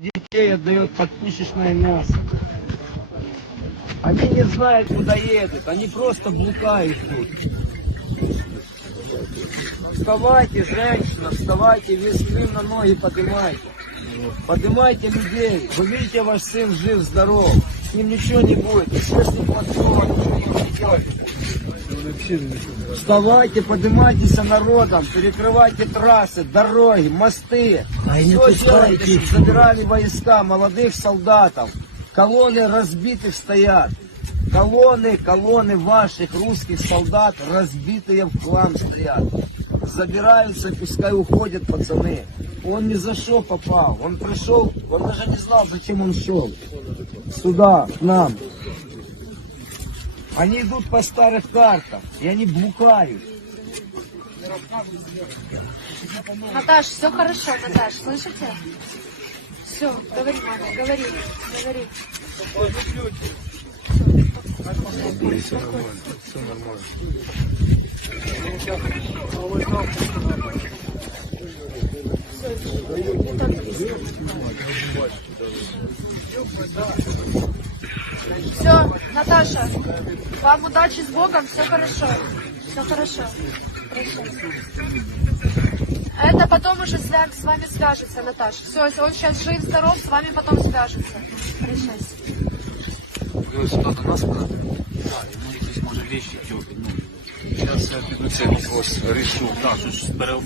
Детей отдает под пушечное мясо. Они не знают, куда едут, они просто блукают тут. Вставайте, женщина, вставайте, весь Крым на ноги поднимайте. Поднимайте людей. Вы видите, ваш сын жив-здоров. С ним ничего не будет. Все с ним плохого, ничего не будет. Вставайте, поднимайтесь народом, перекрывайте трассы, дороги, мосты. Все делайте, чтобы забирали войска, молодых солдатов. Колонны разбитых стоят. Колонны ваших русских солдат разбитые в хлам стоят. Забираются, пускай уходят пацаны. Он ни за что попал. Он пришел, он даже не знал, зачем он шел. Сюда, к нам. Они идут по старых картам, и они блукают. Наташ, все хорошо, Наташ, слышите? Все, говори, мама, говори. Все нормально. Все, Наташа, вам удачи с Богом, все хорошо. Все хорошо. Это потом уже с вами свяжется, Наташа. Все, если он сейчас жив-здоров, с вами потом свяжется. Прощайся. Сюда до нас куда-то? Да, ему якісь може вещи теплі. Зараз я піду цей вопрос решу. Так, що ж зберемо.